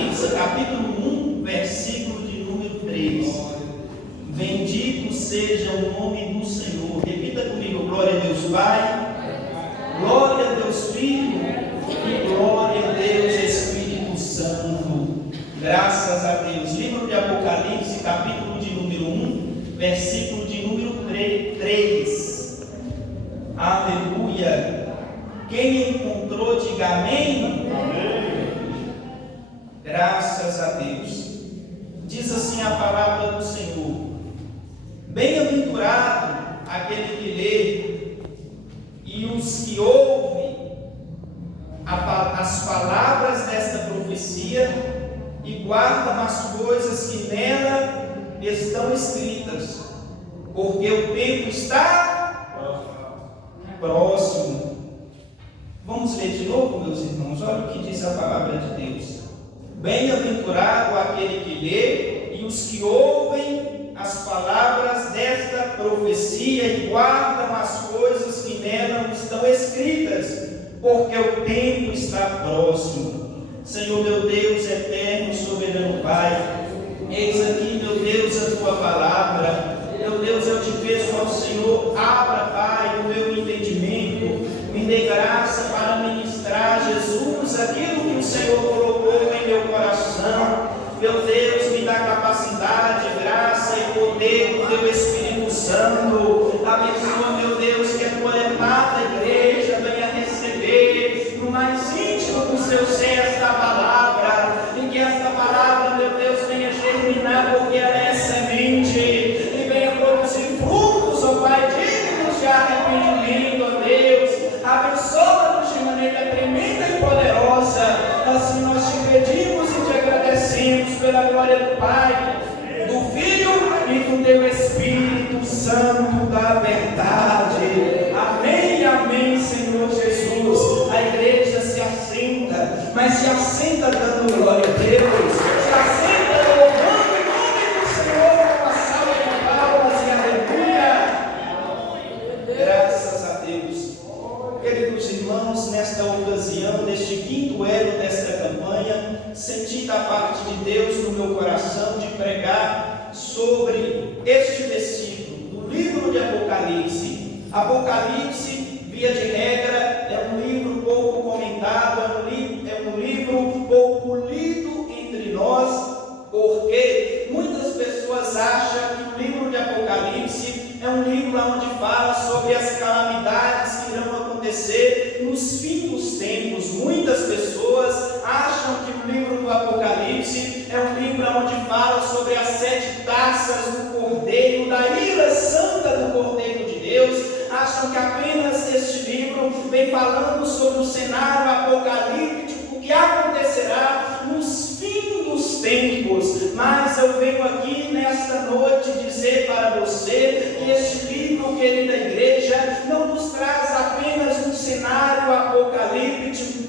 Apocalipse, capítulo 1, versículo de número 3. Bendito seja o nome do Senhor. Repita comigo: glória a Deus Pai, glória a Deus Filho e glória a Deus Espírito Santo. Graças a Deus. Livro de Apocalipse, capítulo de número 1, versículo de número 3. Aleluia. Quem encontrou, diga amém. Amém. Graças a Deus. Diz assim a palavra do Senhor: bem-aventurado aquele que lê e os que ouvem as palavras desta profecia e guardam as coisas que nela estão escritas, porque o tempo está próximo. Vamos ler de novo, meus irmãos. Olha o que diz a palavra de Deus: bem-aventurado aquele que lê e os que ouvem as palavras desta profecia e guardam as coisas que nela estão escritas, porque o tempo está próximo. Senhor, meu Deus eterno, soberano Pai, eis aqui, meu Deus, a tua palavra. Meu Deus, eu te peço ao Senhor, abra, Pai, o meu entendimento, me dê graça para ministrar, Jesus, aquilo que o Senhor colocou em meu coração. Meu Deus, me dá capacidade, graça e poder do teu Espírito Santo. Abençoa, meu Deus, que a tua amada igreja venha receber no mais íntimo do seu ser esta palavra, e que esta palavra, meu Deus, venha germinar, porque ela é semente, e venha produzir frutos, ó Pai, dignos de arrependimento, ó Deus. Abençoa-nos de maneira tremenda e poderosa. Assim nós te pedimos e te agradecemos pela glória do Pai, do Filho e do teu Espírito Santo da verdade. Amém, amém, Senhor Jesus. A igreja se assenta, mas se assenta dando glória a Deus, se assenta louvando o nome do Senhor com uma salva de palmas e aleluia. Graças a Deus. Queridos irmãos, nesta ocasião, neste quinto elo desta campanha, senti da parte de Deus no meu coração de pregar sobre este versículo do livro de Apocalipse. Apocalipse, via de regra, é um livro pouco comentado, é um livro pouco lido entre nós, porque muitas pessoas acham que o livro de Apocalipse é um livro onde fala sobre as calamidades que irão acontecer nos fins dos tempos. Muitas pessoas acham que o livro do Apocalipse é um livro onde fala sobre as 7 taças do Cordeiro, da ira santa do Cordeiro de Deus. Acham que apenas este livro vem falando sobre o cenário apocalíptico que acontecerá nos fins dos tempos. Mas eu venho aqui nesta noite dizer para você que este livro, querida igreja, não nos traz apenas um cenário apocalíptico,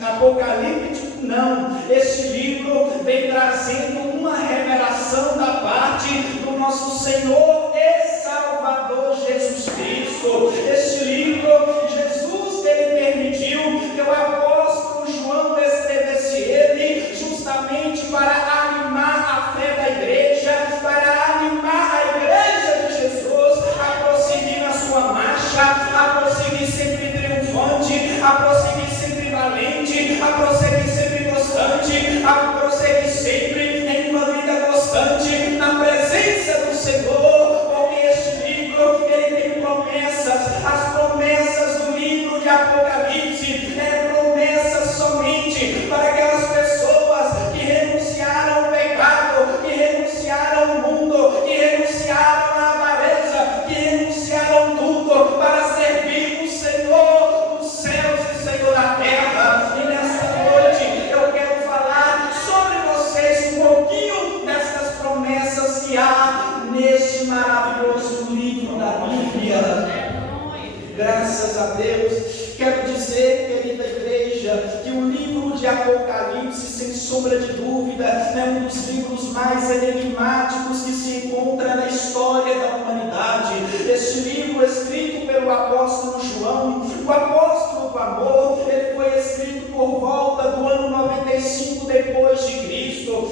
não. Este livro vem trazendo uma revelação da parte do nosso Senhor e Salvador Jesus Cristo. Este livro, Jesus, ele permitiu que o apóstolo João escrevesse ele justamente para animar a fé da igreja, para animar a igreja de Jesus a prosseguir na sua marcha, a prosseguir sempre triunfante, a prosseguir sempre valente, a prosseguir sempre constante, a prosseguir sempre em uma vida constante na presença do Senhor, porque este livro, ele tem promessas. As promessas do livro de Apocalipse é promessas somente para aquelas pessoas que renunciaram ao pecado, que renunciaram ao mundo, que renunciaram à avareza, que renunciaram tudo para servir o Senhor dos céus e Senhor da terra. E nesta noite eu quero falar sobre vocês um pouquinho dessas promessas que há neste maravilhoso livro da Bíblia. Graças a Deus. Quero dizer, querida igreja, que o livro de Apocalipse, sem sombra de dúvida, é um dos livros mais enigmáticos que se encontra na história da humanidade. Este livro, escrito pelo apóstolo João, o apóstolo do amor, ele foi escrito por volta do ano 95 depois de Cristo.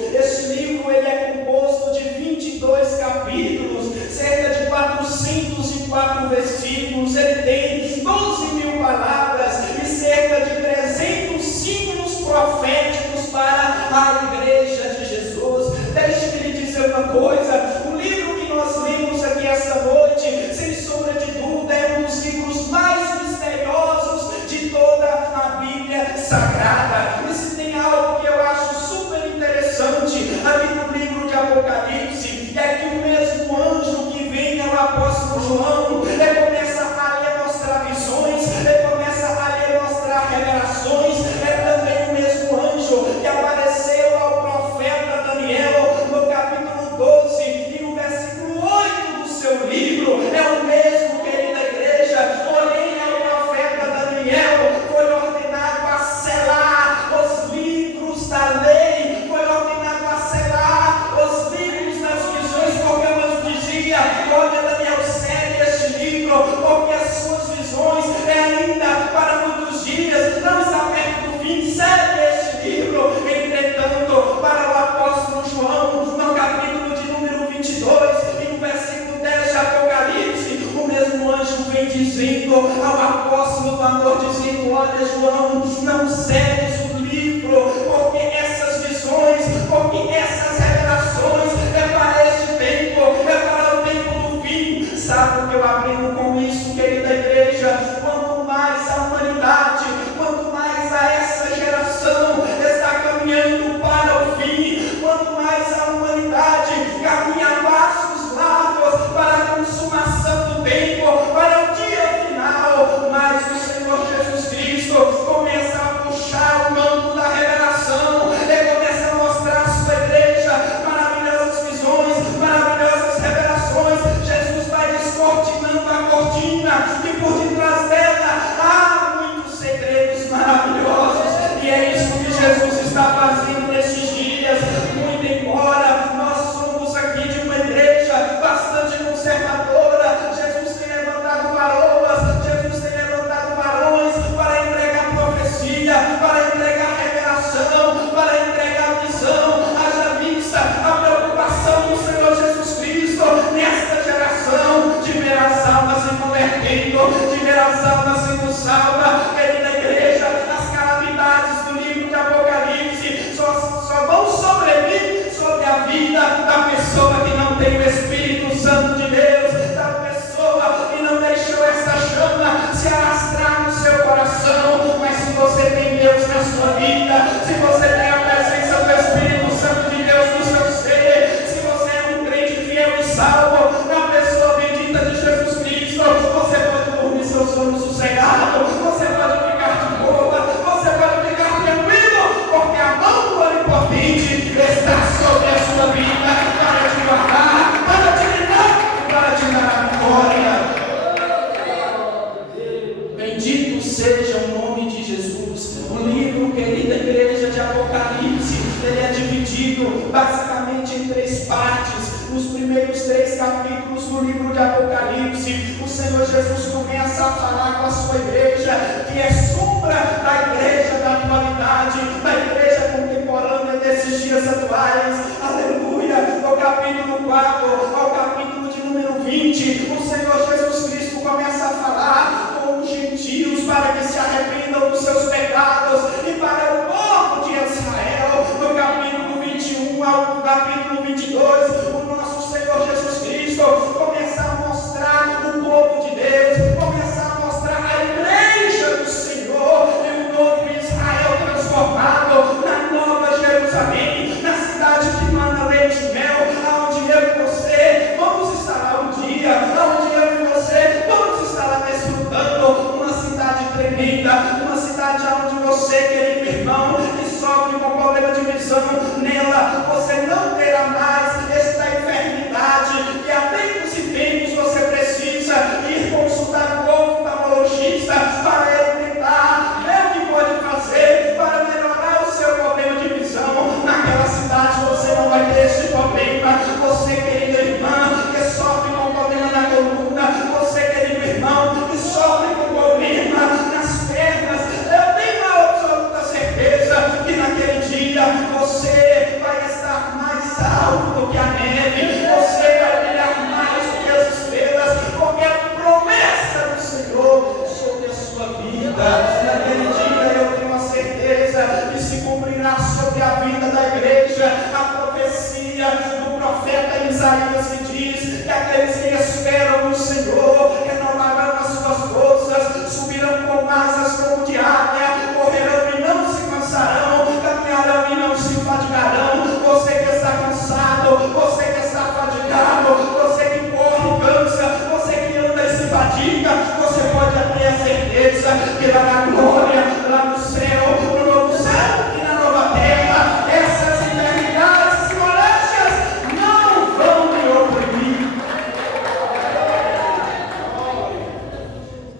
dividido basicamente em 3 partes. Nos primeiros 3 capítulos do livro de Apocalipse, o Senhor Jesus começa a falar com a sua igreja, que é sombra da igreja da atualidade, da igreja contemporânea desses dias atuais. Aleluia! Do capítulo 4 ao capítulo de número 20, o Senhor Jesus Cristo começa a falar com os gentios para que se arrependam dos seus pecados, e para o povo de Israel. Do capítulo 21 ao capítulo 22, o nosso Senhor Jesus Cristo começa a mostrar o povo de Deus, começa a mostrar a igreja do Senhor e o novo Israel transformado na nova Jerusalém, na cidade que mana leite e mel, aonde eu e você vamos estar lá um dia, aonde eu e você vamos estar lá desfrutando. Uma cidade tremenda, uma cidade onde você, querido irmão, que sofre com problema de visão, nela você não terá mais esta enfermidade que há tempos e tempos você precisa ir consultar um oftalmologista para ele tentar ver o que pode fazer para melhorar o seu problema de visão. Naquela cidade você não vai ter esse problema. Você, querida irmã, que sofre com problema na coluna, você, querido irmão, que sofre com problema nas pernas, eu tenho a absoluta certeza que naquele dia você vai estar mais alto do que a neve, você vai brilhar mais do que as estrelas, porque a promessa do Senhor sobre a sua vida, naquele dia eu tenho a certeza que se cumprirá sobre a vida da igreja a profecia do profeta Isaías, que diz que aqueles que esperam no Senhor renovarão as suas forças, subirão com asas como de águia, correrão e não se cansarão, caminharão e não se fadigarão. Você que está cansado, você que está fadigado, você que corre e cansa, você que anda e se fadiga, você pode ter a certeza que lá na glória, lá no céu, no novo céu e na nova terra, essas enfermidades e moléstias não vão me oprimir.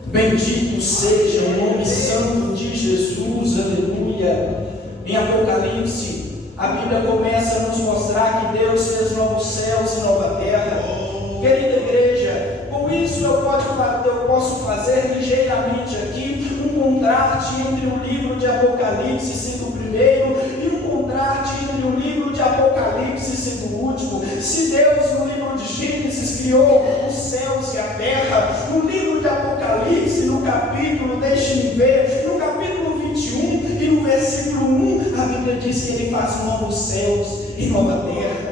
Bendito seja o nome santo de Jesus, aleluia. Em Apocalipse, a Bíblia começa a nos mostrar que Deus fez novos céus e nova terra. Querida igreja, com isso eu posso fazer ligeiramente aqui um contraste entre o livro de Apocalipse sendo o primeiro e um contraste entre o livro de Apocalipse sendo o último. Se Deus no livro de Gênesis criou os céus e a terra, no livro de Apocalipse, no capítulo, deixe-me ver, no capítulo 21 e no versículo 1, a Bíblia diz que Ele faz novos céus e nova terra.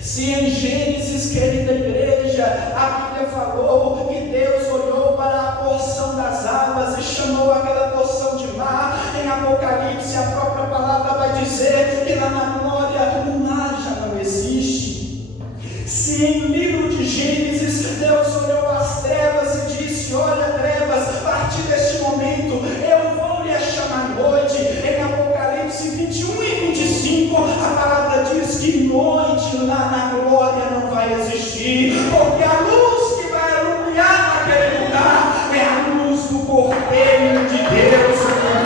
Se em Gênesis, querida igreja, a Bíblia falou que Deus olhou para a porção das águas e chamou aquela porção de mar, em Apocalipse a própria palavra vai dizer que lá na glória o mar já não existe. Se em livro de Gênesis Deus olhou as trevas e disse: olha trevas, a partir deste momento eu vou lhe chamar noite, em Apocalipse 21 e 25 a palavra diz que noite lá na glória não vai existir, porque a luz que vai iluminar naquele lugar é a luz do Cordeiro de Deus.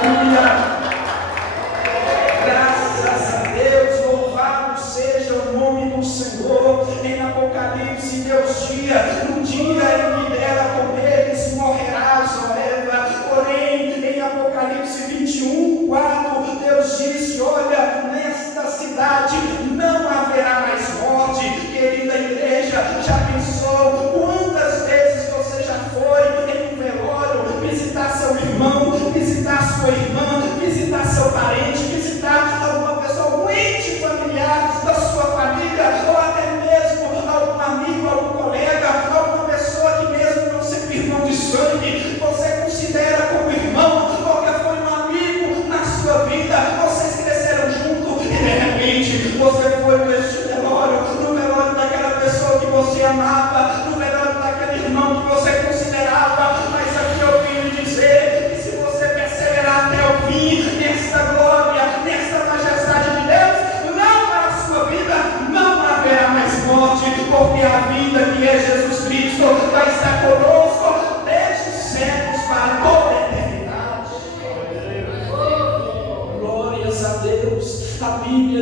Aleluia! Graças a Deus, louvado seja o nome do Senhor. Em Apocalipse Deus dia, no dia em que dera comeres, morrerás, ó Eva. Porém, em Apocalipse 21, 4, Deus disse: olha, nesta cidade não haverá mais morte. Querida igreja, já pensou quantas vezes você já foi em um velório visitar seu irmão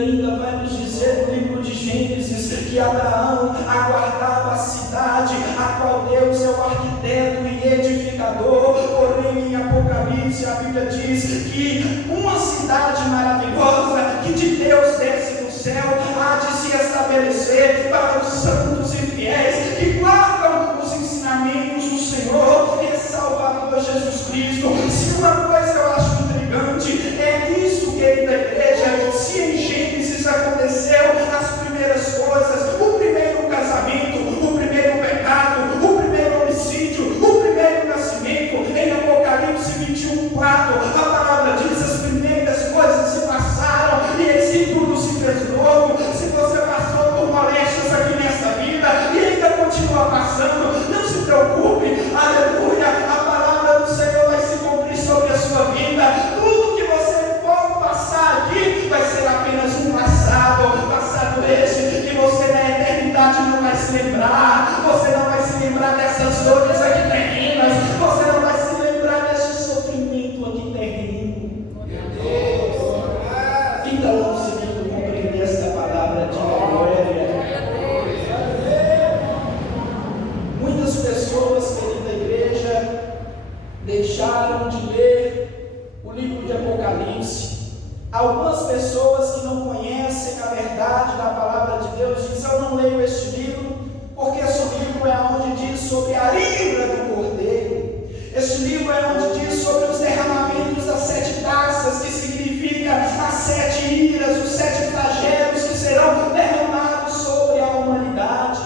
ainda vai nos dizer no livro de Gênesis que Abraão aguardava a cidade, a qual Deus é o arquiteto e edificador. Porém, em Apocalipse, a Bíblia diz que uma cidade maravilhosa que de Deus desce do céu há de se estabelecer para os santos e fiéis que guardam os ensinamentos do Senhor e Salvador Jesus Cristo. Se uma coisa eu acho intrigante, é isso, querida igreja, se em Gênesis aconteceu as primeiras coisas, o primeiro casamento, o primeiro pecado, o primeiro homicídio, o primeiro nascimento, em Apocalipse 21:4, a palavra diz: as primeiras coisas se passaram e assim tudo se fez novo. Se você passou por moléstias aqui nesta vida e ainda continua passando, não se preocupe, aleluia, a palavra do Senhor vai se cumprir sobre a sua vida. Tudo que você for passar aqui vai ser apenas um passado este, que você na eternidade não vai se lembrar. Você não vai se lembrar dessas dores aqui terrenas, você não vai se lembrar desse sofrimento aqui terreno. Então, conseguindo compreender esta palavra de glória. Muitas pessoas, querida igreja, deixaram de ler o livro de Apocalipse. Algumas pessoas que não conhecem a verdade da palavra de Deus dizem: eu não leio este livro, porque esse livro é onde diz sobre a ira do Cordeiro. Este livro é onde diz sobre os derramamentos das 7 taças, que significa as 7 iras, os 7 flagelos que serão derramados sobre a humanidade.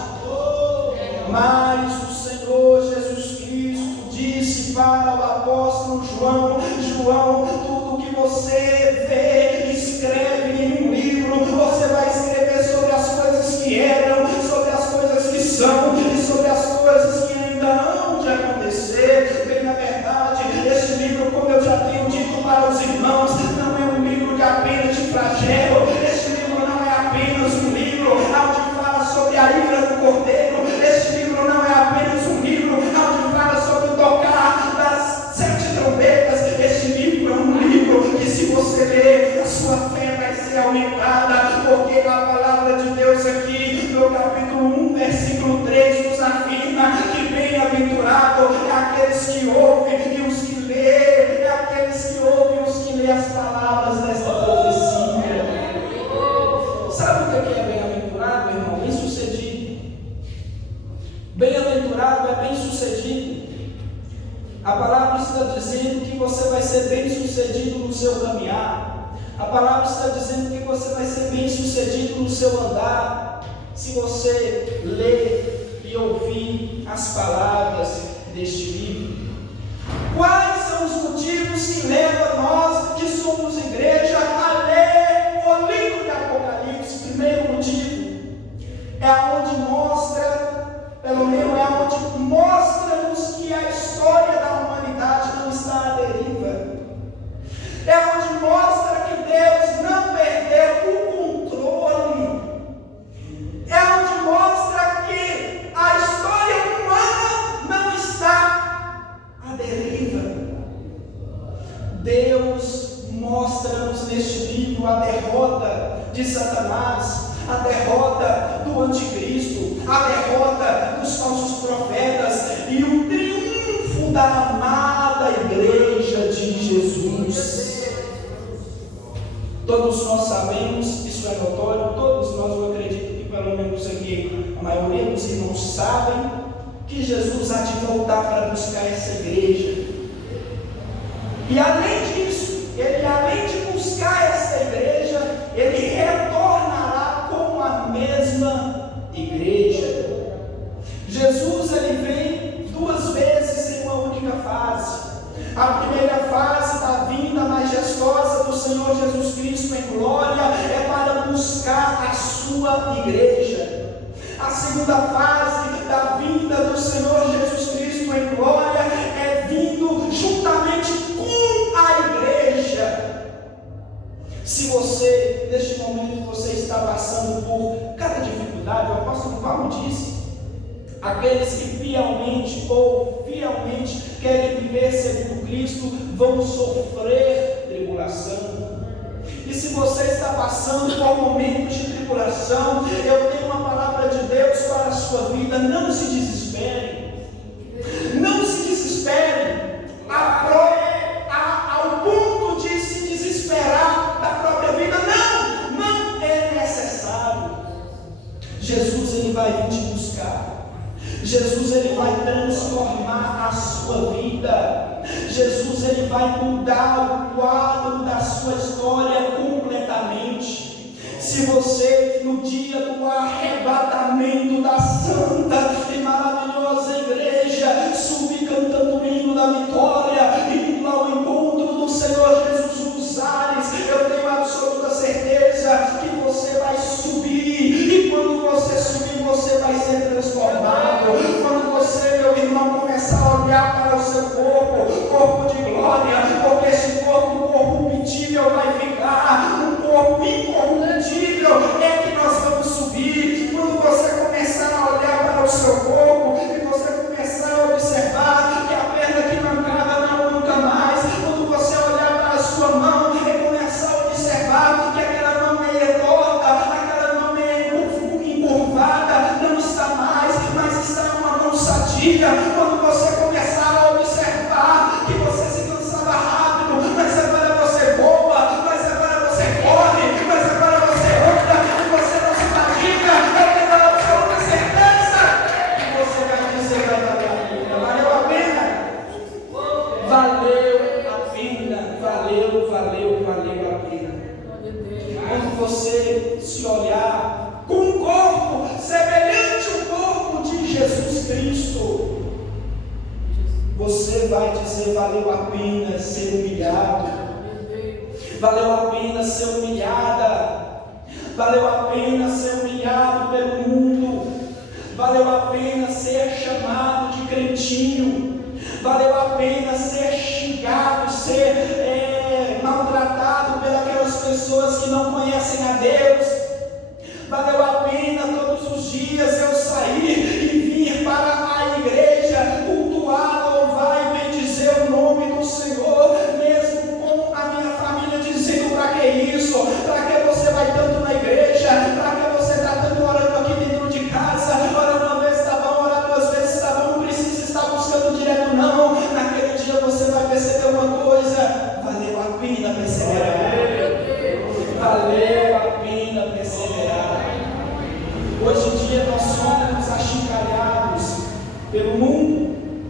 Mas o Senhor Jesus Cristo disse para o apóstolo João: João, tudo que você vê, escreve em um livro. Você vai escrever sobre as coisas que eram, sobre as coisas que são e sobre as coisas que ainda hão de acontecer. Bem, na verdade, este livro, como eu já tenho dito para os irmãos, não é um livro de apenas de flagelo. Este livro não é apenas um livro onde fala sobre a ira do Cordeiro. Este livro não é apenas um livro onde fala sobre o tocar das 7 trombetas. Este livro é um livro que, se você ler, a sua fé vai ser aumentada, porque a palavra de Deus aqui no capítulo 1, versículo 3 nos afirma que bem-aventurado é aqueles que ouvem e os que lêem, é aqueles que ouvem e os que lêem as palavras desta profecia. Sabe o que é bem-aventurado, irmão? Bem-sucedido. Bem-aventurado é bem-sucedido. A palavra está dizendo que você vai ser bem-sucedido no seu caminhar. A palavra está dizendo que você vai ser bem-sucedido no seu andar, se você ler e ouvir as palavras deste livro. Quais são os motivos que levam nós, que somos igreja, a ler o livro de Apocalipse? Primeiro motivo é onde mostra, pelo menos é onde mostra-nos que a história da humanidade não está à deriva. É onde mostra que Deus não perdeu o controle. É onde mostra que a história humana não está à deriva. Deus mostra-nos neste livro a derrota de Satanás, a derrota do anticristo, a derrota dos falsos profetas e o triunfo da amada igreja de Jesus. Todos nós sabemos, isso é notório, todos nós, eu acredito que pelo menos aqui a maioria dos irmãos sabem, que Jesus há de voltar para buscar essa igreja. E além disso, ele além de buscar essa igreja, ele retornará com a mesma igreja. Jesus ele vem 2 vezes em uma única fase. A primeira fase da vinda majestosa do Senhor Jesus Cristo em glória é para buscar a sua igreja. A segunda fase da vinda do Senhor Jesus Cristo em glória é vindo juntamente com a igreja. Se você, neste momento, você está passando por cada dificuldade, o apóstolo Paulo disse: aqueles que fielmente querem viver segundo Cristo vão sofrer tribulação. E se você está passando por momentos de tribulação, eu tenho uma palavra de Deus para a sua vida. Não se desespere. Não se desespere ao ponto de se desesperar da própria vida. Não é necessário. Jesus, ele vai vir te buscar. Jesus, ele vai transformar a sua vida. Jesus, ele vai mudar o quadro da sua história completamente. Se você, no dia do arrebatamento da santa e maravilhosa igreja, subir cantando o hino da vitória e ir ao encontro do Senhor Jesus nos ares, eu tenho absoluta certeza que você vai subir. E quando você subir, você vai ser transformado. Quando você, meu irmão, começar a olhar para o seu corpo de glória, porque esse corpo corruptível vai ficar, um corpo incorruptível é que nós vamos subir. Quando você começar a olhar para o seu corpo e você começar a observar que a perna que mancava não manca mais, quando você olhar para a sua mão e começar a observar que aquela mão meio torta, aquela mão meio encurvada, não está mais, mas está uma mão sadia. Quando você começar a observar que você se cansava rápido, mas agora você voa, mas agora você corre, mas agora você anda e você não se fadiga, eu tenho a absoluta certeza que você vai dizer: valeu a pena, valeu a pena, valeu a pena. Quando você se olhar com um corpo semelhante ao corpo de Jesus Cristo, você vai dizer: valeu a pena ser humilhado, valeu a pena ser humilhada, valeu a pena ser humilhado pelo mundo, valeu a pena ser chamado de crentinho, valeu a pena ser xingado, ser maltratado pelas pessoas que não conhecem a Deus. Valeu a pena todos os dias eu sair e vir para a igreja, cultuar, louvar e bendizer o nome do Senhor, mesmo com a minha família dizendo: para que isso? Para que você vai tanto na igreja? Para que você está tanto orando aqui dentro de casa? Ora uma vez está bom, ora duas vezes está bom, não precisa estar buscando direto não. Naquele dia você vai perceber uma coisa: valeu a pena perseverar. Valeu a pena perseverar. Hoje em dia nós somos achincalhados pelo mundo.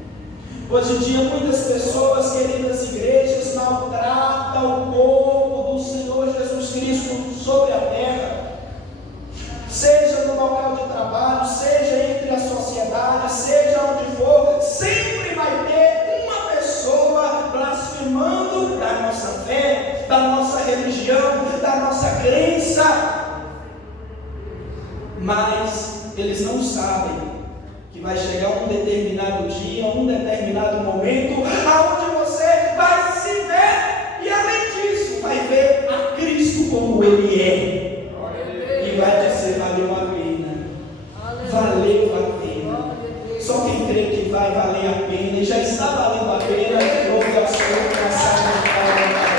Hoje em dia muitas pessoas, queridas igrejas, maltratam o corpo do Senhor Jesus Cristo sobre a terra. Seja no local de trabalho, seja entre a sociedade, seja onde for, sempre vai ter uma pessoa blasfemando da nossa fé, da nossa religião, da nossa crença. Mas eles não sabem que vai chegar um determinado dia, um determinado momento, aonde você vai se ver e, além disso, vai ver a Cristo como Ele é, e vai dizer: valeu a pena, valeu a pena. Só quem crê que vai valer a pena e já está valendo a pena, louve ao Senhor com a salva de palmas.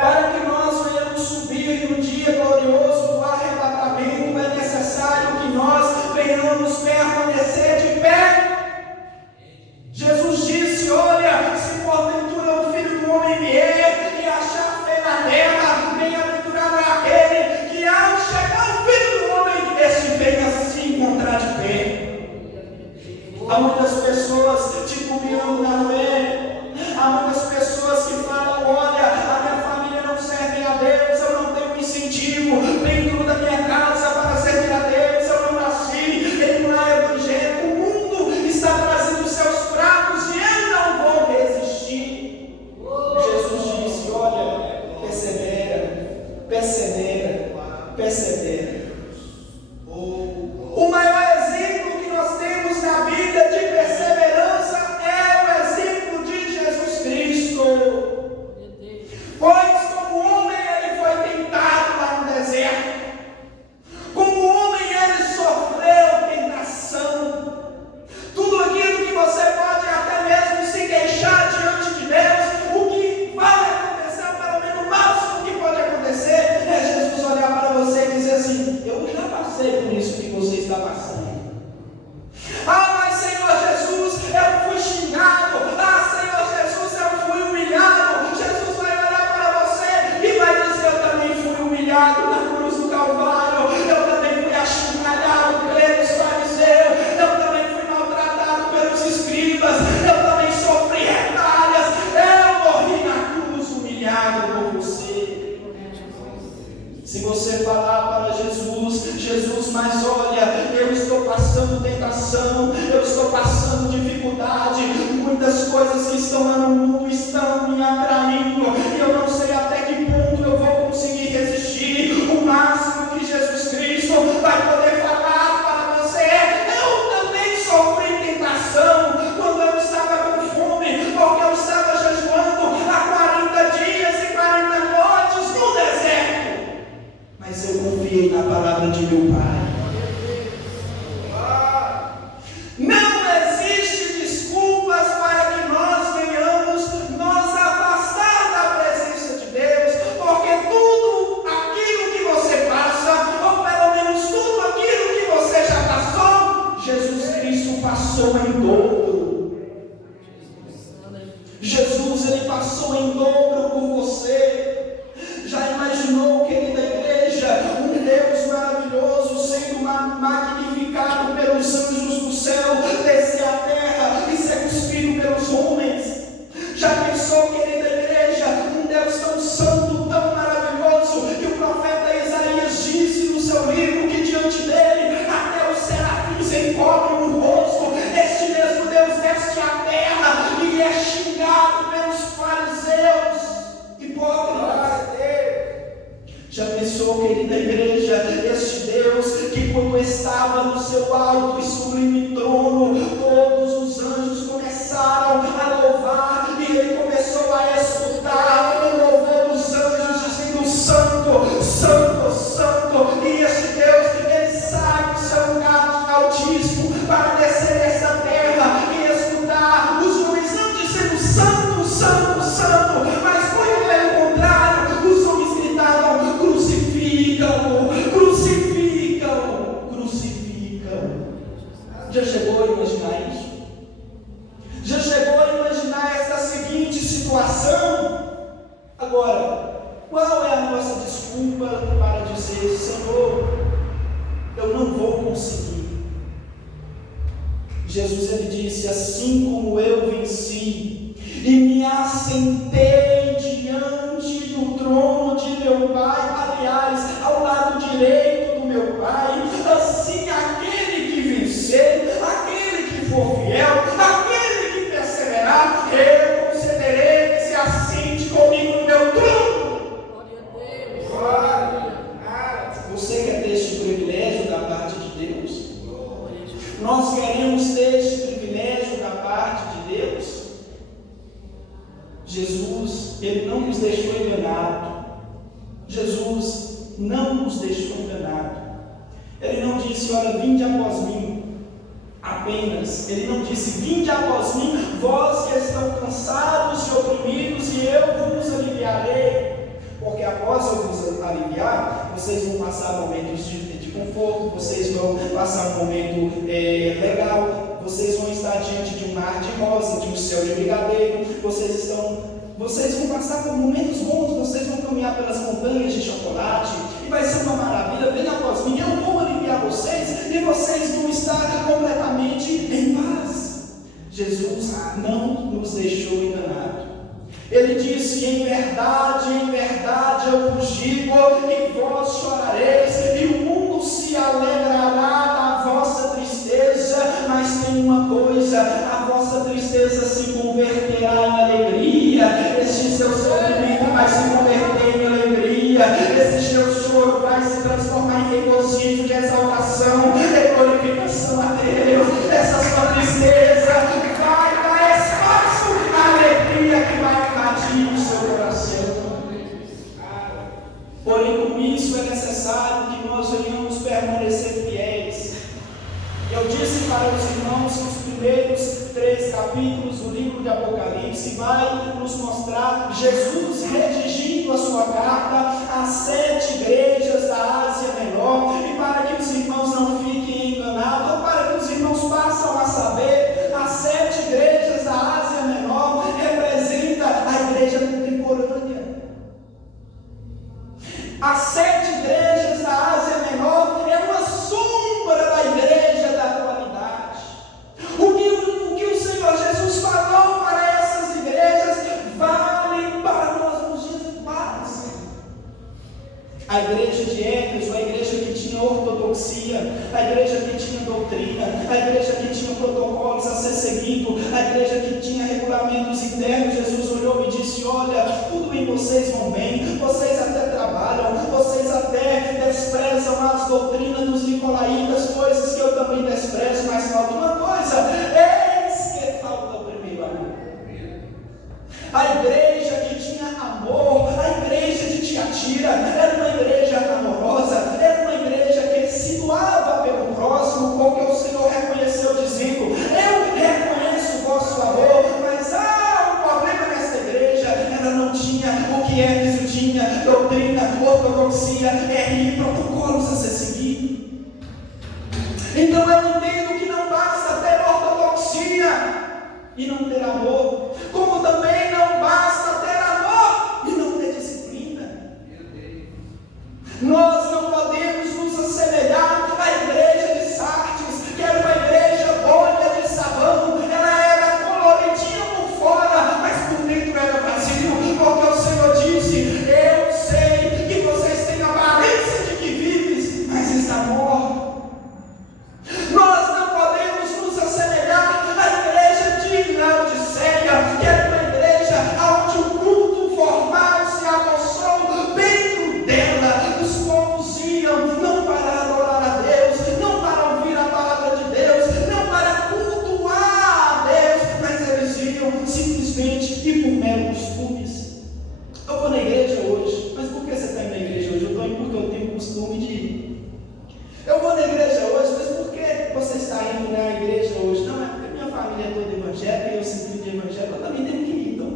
Para que nós venhamos subir no dia glorioso do arrebatamento, é necessário que nós venhamos permanecer de pé. Jesus disse: olha, se porventura o Filho do Homem vier e achar fé na terra, bem-aventurado é aquele que, ao chegar o Filho do Homem, este venha se encontrar de pé. Há muitas pessoas titubeando na fé, há muitas pessoas que falam: olha, a minha família não serve a Deus, eu não tenho incentivo dentro da minha casa para servir a Deus, eu não nasci em um lar evangélico, o mundo está trazendo seus pratos e eu não vou resistir. Jesus disse: olha, persevera, persevera, persevera. O maior exemplo que nós temos na Bíblia de perseverança é o exemplo de Jesus Cristo. Pois como homem ele foi tentado lá no deserto, como homem ele sofreu tentação. Tudo aquilo que você pode até mesmo se queixar diante de Deus, o que humilhado na cruz do Calvário, eu também fui achincalhado pelos fariseus, eu também fui maltratado pelos escribas, eu também sofri retalhas, eu morri na cruz humilhado por você. Se você falar para Jesus, mas olha, eu estou passando tentação, eu estou passando dificuldade, muitas coisas que estão lá no mundo estão me atraindo, e eu não sei até que ponto eu vou conseguir resistir. O máximo que Jesus Cristo vai poder falar para você é: eu também sofri tentação quando eu estava com fome, porque eu estava jejuando há 40 dias e 40 noites no deserto, mas eu confiei na palavra de meu Pai. Não existe desculpas para que nós venhamos nos afastar da presença de Deus, porque tudo aquilo que você passa, ou pelo menos tudo aquilo que você já passou, Jesus Cristo passou em dobro. Jesus, Ele passou em dobro por você. Já imaginou, querida igreja, um Deus maravilhoso sendo magnificado pelos anjos do céu, descer à terra e ser cuspido pelos homens? Já pensou, querida igreja, um Deus tão santo, tão maravilhoso, que o profeta Isaías disse no seu livro que diante dele até os serafins encobrem o rosto? Este mesmo Deus desce à terra e é xingado pelos fariseus hipócritas. Já pensou, querida igreja, este Deus que quando estava no seu alto e sublime trono, todos os anjos começaram a louvar, e ele começou a escutar o louvor dos anjos dizendo: Santo, Santo, Santo. E este Deus, ele sai do seu lugar altíssimo para descer nesta terra e escutar os homens não dizendo Santo, Santo, Santo, mas foi pelo contrário, os homens gritavam: crucificam-o, crucificam-o, crucificam-o. Já chegou a imaginar isso? Já chegou a imaginar essa seguinte situação? Agora, qual é a nossa desculpa para dizer: Senhor, eu não vou conseguir? Jesus, ele disse: assim como eu venci e me assentei diante do trono de meu Pai, aliás, ao lado direito do meu Pai, assim aquele que vencer, aquele que for fiel, aquele que perseverar, eu concederei que se assente comigo no meu trono. Você quer ter este privilégio da parte de Deus? Nós queremos ter este privilégio da parte de Deus? Jesus, ele não nos deixou enganado. Jesus não nos deixou enganado. Ele não disse: olha, vinde após mim apenas. Ele não disse: vinde após mim, vós que estão cansados e oprimidos, e eu vos aliviarei. Porque após eu vos aliviar, vocês vão passar momentos de conforto, vocês vão passar um momento legal, vocês vão estar diante de um mar de rosa, de um céu de brigadeiro, vocês vão passar por momentos bons, vocês vão caminhar pelas montanhas de chocolate, e vai ser uma maravilha. Venha após mim, eu vou aliviar vocês, e vocês vão estar completamente em paz. Jesus não nos deixou enganado. Ele disse: em verdade eu vos digo que vós chorareis, e o mundo se alegrará da vossa tristeza, mas tem uma coisa: a vossa tristeza se converterá em alegria. Este seu sofrimento vai se converter em alegria, esse seu choro vai se transformar em regozijo de exaltação, de glorificação a Deus. Essa sua tristeza vai dar espaço à alegria que vai invadir o seu coração. Porém, com isso é necessário que nós venhamos permanecer fiéis. Eu disse para os irmãos que os primeiros 3 capítulos do livro de Apocalipse vai nos mostrar Jesus redigindo a sua carta às 7 igrejas da Ásia Menor, e para que os irmãos não fiquem enganados, ou para que os irmãos passem a saber, as 7 igrejas da Ásia Menor representam a igreja contemporânea. As 7 igrejas da Ásia Menor é uma sombra da igreja da atualidade. O que o Senhor Jesus falou para essas igrejas vale para nós nos dias atuais. A igreja de Éfeso, a igreja que tinha ortodoxia, a igreja que tinha doutrina, a igreja que tinha protocolos a ser seguido, a igreja que tinha regulamentos internos, Jesus olhou e disse: olha, tudo em vocês vão bem, vocês até trabalham, vocês até desprezam as doutrinas dos nicolaítas, coisas que eu também desprezo, mas falta uma coisa, eis que falta o primeiro amor. A igreja que tinha amor, a igreja de Tiatira, era uma igreja amorosa, era uma igreja que se doava pelo próximo, porque o Senhor reconheceu dizendo: eu reconheço o vosso amor, mas o problema nessa igreja, ela não tinha o que Éfeso tinha: doutrina, ortodoxia, RI, protocolos a ser seguido. Então eu entendo que não basta ter ortodoxia e não ter amor, como também não basta ter amor e não ter disciplina. Nós não podemos nos assemelhar à igreja de Sardes, que era uma igreja bolha de sabão, ela era coloridinha por fora, mas por dentro era vazio, porque o Senhor disse: eu sei que vocês têm aparência de que vives, mas está morto. Nós não podemos nos assemelhar à igreja de Laodiceia, que era uma igreja onde o culto formal se adoçou dentro dela. Os povos iam não para adorar a Deus, não para ouvir a palavra de Deus, não para cultuar a Deus, mas eles iam simplesmente e por mero costumes. Eu vou na igreja hoje, mas por que você está indo na igreja hoje? Eu estou indo porque eu tenho costume de ir. Eu vou na igreja hoje, mas por que você está indo na igreja hoje? Não, é porque minha família é toda evangélica e eu sempre fui de evangélico, eu também tenho que ir. Então,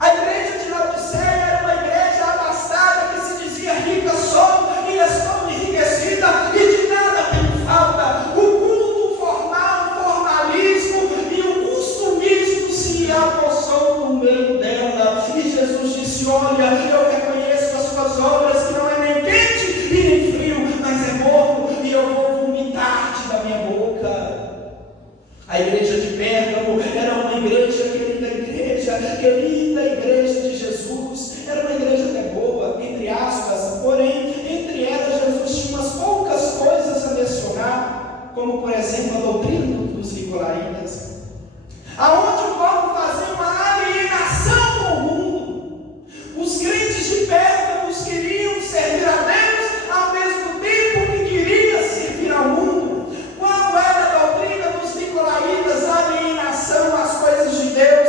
a igreja de Laodiceia era uma igreja abastada que se dizia: rica sou e estou enriquecida e de nada tenho falta. O culto formal, o formalismo e o costumismo se apossou no meio dela. E Jesus disse: olha, eu reconheço as suas obras, que não é nem quente e nem frio, mas é morno, e eu vou vomitar-te da minha boca. A igreja de Pérgamo era uma igreja, querida igreja de Jesus, era uma igreja até boa, entre aspas, porém, entre elas Jesus tinha umas poucas coisas a mencionar, como por exemplo a doutrina dos nicolaítas, aonde o povo fazia uma alienação com o mundo. Os crentes de Pérgamo queriam servir a Deus ao mesmo tempo que queriam servir ao mundo. Qual era a doutrina dos nicolaítas? A alienação às coisas de Deus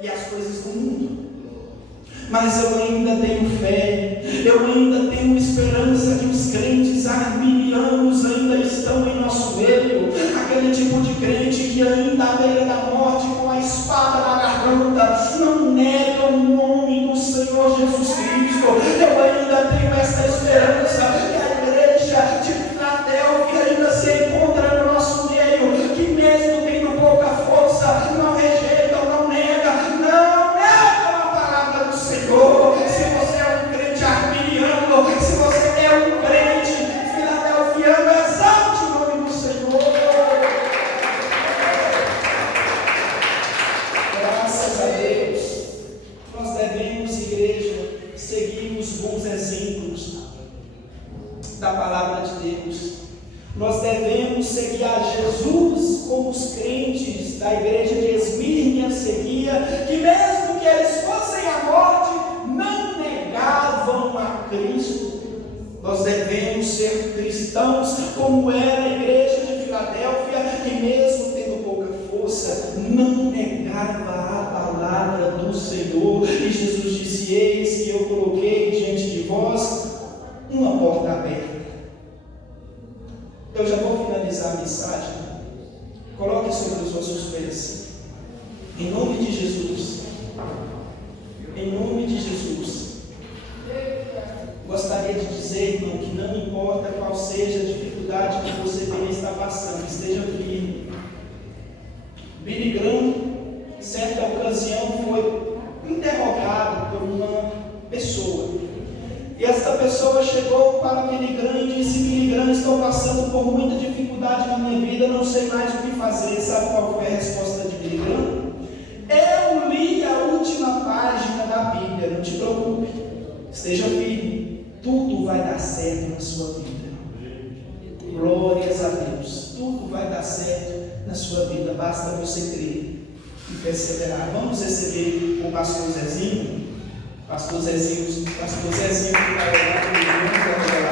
e às coisas do mundo. Mas eu ainda tenho fé, eu ainda tenho esperança que os crentes arminianos ainda estão em nosso meio, aquele tipo de crente que ainda à beira da morte, com a espada na garganta, não nega o nome do Senhor Jesus Cristo. Eu ainda tenho essa esperança que a igreja de Filadélfia ainda se encontra no nosso meio, que mesmo tendo pouca força, não rejeita, não nega a palavra do Senhor. Se você é um crente arminiano, se você é um crente filadelfiano, exalte o nome do Senhor. Graças a Deus, nós devemos, igreja, seguir os bons exemplos da palavra de Deus. Nós devemos seguir a Jesus como os crentes da igreja de Esmirna seguiam, que mesmo que eles fossem à morte, não negavam a Cristo. Nós devemos ser cristãos como era a igreja de Filadélfia, que mesmo tendo pouca força, não negava a palavra do Senhor. E Jesus disse: eis que eu coloquei diante de vós uma porta aberta. Eu já vou finalizar a mensagem. Coloque sobre os vossos pés. Em nome de Jesus. Em nome de Jesus. Gostaria de dizer, irmão, que não importa qual seja a dificuldade que você venha estar passando, esteja firme. Billy Graham, em certa ocasião, foi interrogado por uma pessoa. E esta pessoa chegou para Billy Graham e disse: Billy Graham, estou passando por muita dificuldade na minha vida, não sei mais o que fazer. Sabe qual foi a resposta de Billy Graham? Eu li a última página da Bíblia, não te preocupe, esteja firme, tudo vai dar certo na sua vida. Glórias a Deus, tudo vai dar certo na sua vida, basta você crer e perseverar. Vamos receber o pastor Zezinho. Pastor Zezinho que vai orar comigo.